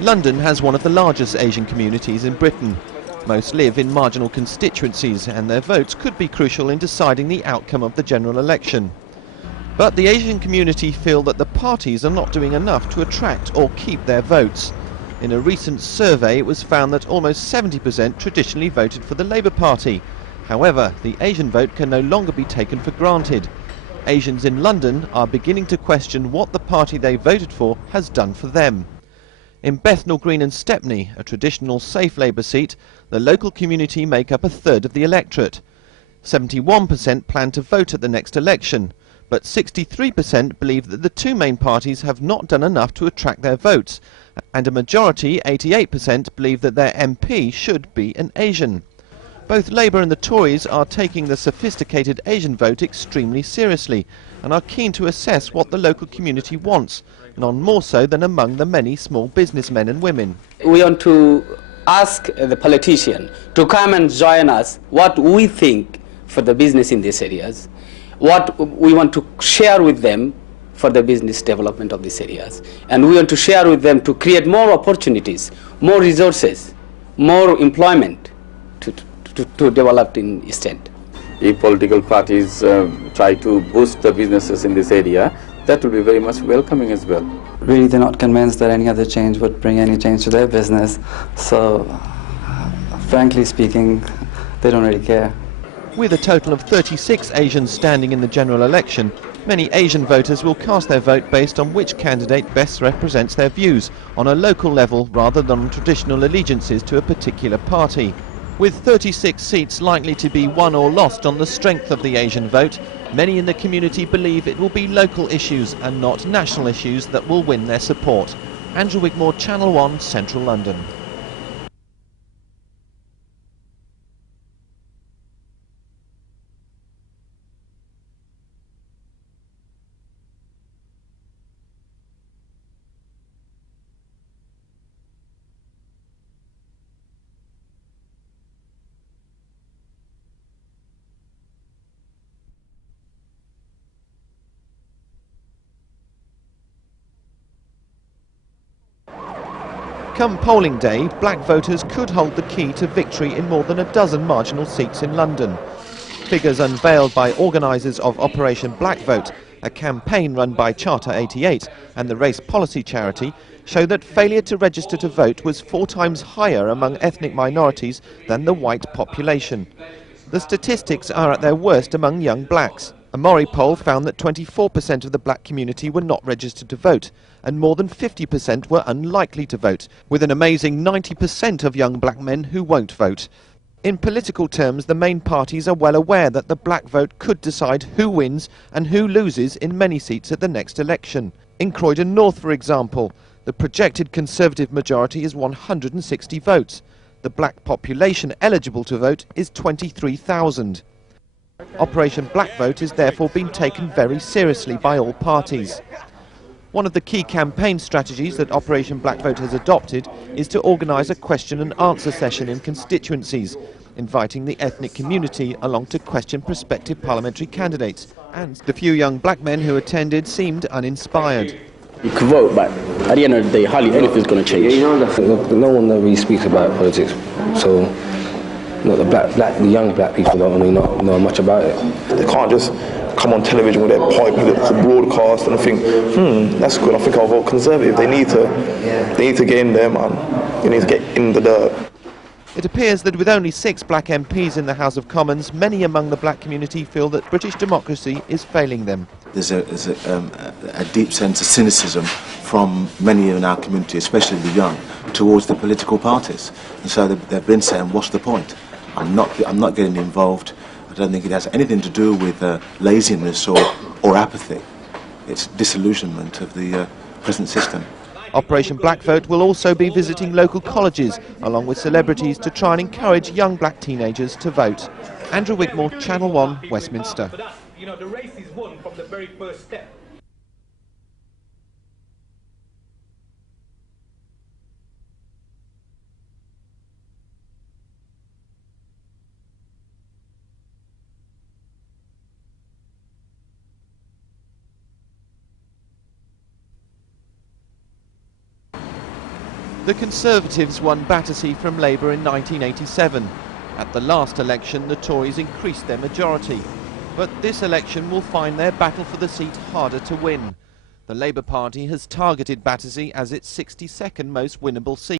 London has one of the largest Asian communities in Britain. Most live in marginal constituencies and their votes could be crucial in deciding the outcome of the general election. But the Asian community feel that the parties are not doing enough to attract or keep their votes. In a recent survey, it was found that almost 70% traditionally voted for the Labour Party. However, the Asian vote can no longer be taken for granted. Asians in London are beginning to question what the party they voted for has done for them. In Bethnal Green and Stepney, a traditional safe Labour seat, the local community make up a third of the electorate. 71% plan to vote at the next election, but 63% believe that the two main parties have not done enough to attract their votes, and a majority, 88%, believe that their MP should be an Asian. Both Labour and the Tories are taking the sophisticated Asian vote extremely seriously and are keen to assess what the local community wants, none more so than among the many small businessmen and women. We want to ask the politician to come and join us what we think for the business in these areas, what we want to share with them for the business development of these areas, and we want to share with them to create more opportunities, more resources, more employment to develop in East End. If political parties try to boost the businesses in this area, that will be very much welcoming as well. Really, they're not convinced that any other change would bring any change to their business, so frankly speaking, they don't really care. With a total of 36 Asians standing in the general election, many Asian voters will cast their vote based on which candidate best represents their views on a local level rather than on traditional allegiances to a particular party. With 36 seats likely to be won or lost on the strength of the Asian vote, many in the community believe it will be local issues and not national issues that will win their support. Andrew Wigmore, Channel 1, Central London. Come polling day, black voters could hold the key to victory in more than a dozen marginal seats in London. Figures unveiled by organisers of Operation Black Vote, a campaign run by Charter 88 and the race policy charity, show that failure to register to vote was 4 times higher among ethnic minorities than the white population. The statistics are at their worst among young blacks. A Mori poll found that 24% of the black community were not registered to vote, and more than 50% were unlikely to vote, with an amazing 90% of young black men who won't vote. In political terms, the main parties are well aware that the black vote could decide who wins and who loses in many seats at the next election. In Croydon North, for example, the projected Conservative majority is 160 votes. The black population eligible to vote is 23,000. Operation Black Vote is therefore being taken very seriously by all parties. One of the key campaign strategies that Operation Black Vote has adopted is to organise a question and answer session in constituencies, inviting the ethnic community along to question prospective parliamentary candidates, and the few young black men who attended seemed uninspired. You can vote, but at the end of the day, hardly anything's going to change. No one really speaks about politics, so the young black people don't really know much about it. They can't just come on television with their political broadcast and think, that's good, I think I'll vote Conservative. They need to get in there, man. They need to get in the dirt. It appears that with only 6 black MPs in the House of Commons, many among the black community feel that British democracy is failing them. There's a deep sense of cynicism from many in our community, especially the young, towards the political parties. And so they've been saying, what's the point? I'm not getting involved. I don't think it has anything to do with laziness or apathy. It's disillusionment of the present system. Operation Black Vote will also be visiting local colleges, along with celebrities, to try and encourage young black teenagers to vote. Andrew Wigmore, Channel 1, Westminster. The race is won from the very first step. The Conservatives won Battersea from Labour in 1987. At the last election, the Tories increased their majority. But this election will find their battle for the seat harder to win. The Labour Party has targeted Battersea as its 62nd most winnable seat.